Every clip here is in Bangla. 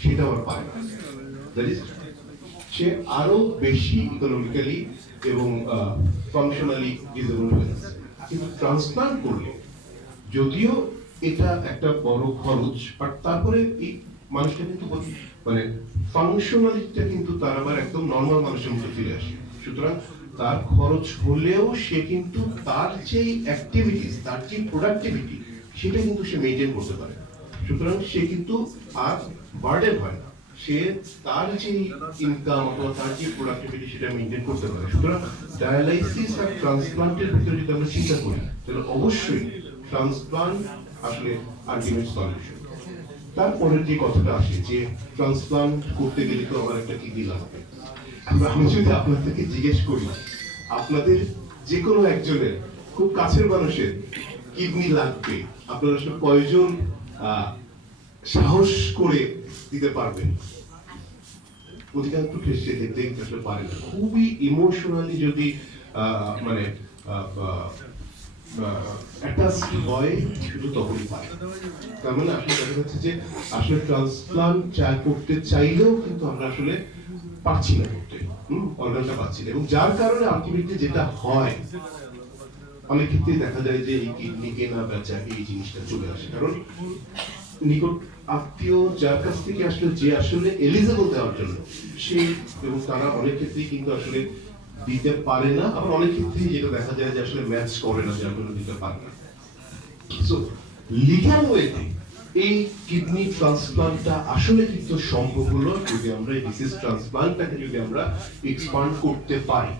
সেটা আবার পায় না। সে আরো বেশি ইকোনমিক্যালি এবং ফাংশনালি ডিসেবল হয়েছে। কিন্তু ট্রান্সপ্লান্ট করলে যদিও এটা একটা বড় খরচ, বাট তারপরে এই মানুষটা কিন্তু মানে ফাংশনালিটিটা কিন্তু তার আবার একদম নর্মাল মানুষের মতো ফিরে আসে। সুতরাং তার খরচ হলেও সে কিন্তু তার যে অ্যাক্টিভিটিস, তার যে প্রোডাক্টিভিটি, সেটা কিন্তু সে মেনটেন করতে পারে। সুতরাং সে কিন্তু আর বার্ডেন হয় না, সে তার যে ইনকাম অথবা তার যে প্রোডাক্টিভিটি সেটা মেনটেন করতে পারে। সুতরাং ডায়ালাইসিস আর ট্রান্সপ্লান্টের ভিতরে যদি আমরা চিন্তা করি, তাহলে অবশ্যই ট্রান্সপ্লান্ট আসলে আলটিমেট সলিউশন। তারপরের যে কথাটা আসে যে ট্রান্সপ্লান্ট করতে গেলে তো আমার একটা কিডনি লাগবে। আমি যদি আপনাদেরকে জিজ্ঞেস করি, আপনাদের যে কোনো একজনের খুব কাছের মানুষের কিডনি লাগবে, আপনারা আসলে কয়জন সাহস করে দিতে পারবেন? অধিকাংশ ক্ষেত্রে দেখতে আসলে পারে না। খুবই ইমোশনালি যদি মানে অ্যাটাচড হয়, শুধু তখনই পারে। তার মানে আসলে দেখা যাচ্ছে যে আসলে ট্রান্সপ্লান্ট করতে চাইলেও কিন্তু আমরা আসলে পারছি না করতে, অর্গানটা পাচ্ছি না। এবং যার কারণে আলটিমেটলি যেটা হয়, অনেক ক্ষেত্রে দেখা যায় যে এই কিডনি কেনা বেচা এই জিনিসটা চলে আসে। কারণ নিকট আত্মীয় যার কাছ থেকে আসলে যে আসলে এলিজেবল দেওয়ার জন্য, সেই এবং তারা অনেক ক্ষেত্রেই কিন্তু আসলে দিতে পারে না। আবার অনেক ক্ষেত্রেই যেটা দেখা যায় যে আসলে ম্যাচ করে না, যার জন্য দিতে পারে না। সো লিগ্যাল ওয়েতে এই কিডনি ট্রান্সপ্লান্টটা আসলে কিন্তু সম্ভব হলো যদি আমরা এই ডিসিজ ট্রান্সপ্লান্টটাকে যদি আমরা এক্সপান্ড করতে পারি।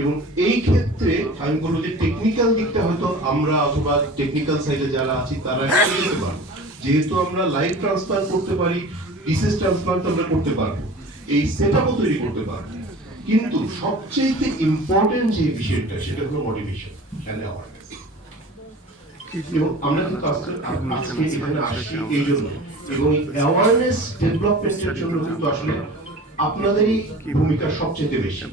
এবং এই ক্ষেত্রে আমি বলবো যে টেকনিক্যাল দিকটা হয়তো আমরা অথবা টেকনিক্যাল সাইডে যারা আছি তারা করতে পারবো। যেহেতু আমরা লাইভ ট্রান্সপ্লান্ট করতে পারি, ডিসিজ ট্রান্সপ্লান্ট আমরা করতে পারবো, এই সেটআপও তৈরি করতে পারবো। কিন্তু সবচেয়ে ইম্পর্টেন্ট যে বিষয়টা সেটা হলো মোটিভেশন এন্ড অ্যাওয়ারনেস। এবং আমরা কিন্তু আজকে এখানে আসছি এই জন্য, এবং অ্যাওয়ারনেস ডেভেলপমেন্টের জন্য কিন্তু আসলে আপনাদেরই ভূমিকা সবচেয়ে বেশি।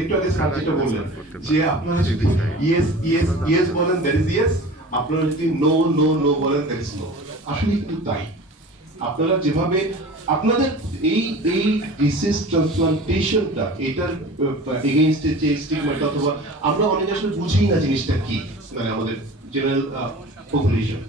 একটু আগে স্যার যেটা বললেন যে আপনারা যদি ইয়েস ইয়েস ইয়েস বলেন দ্যাট ইজ ইয়েস, আপনারা যদি নো নো নো বলেন দ্যাট ইজ নো। আসলে কিন্তু তাই আপনারা যেভাবে আপনাদের এই এই ডিসিজ ট্রান্সপ্লান্টেশনটা, এটার এগেইনস্টে যে স্টিগমাটা, অথবা আমরা অনেকে আসলে বুঝি না জিনিসটা কি, মানে আমাদের জেনারেল পপুলেশন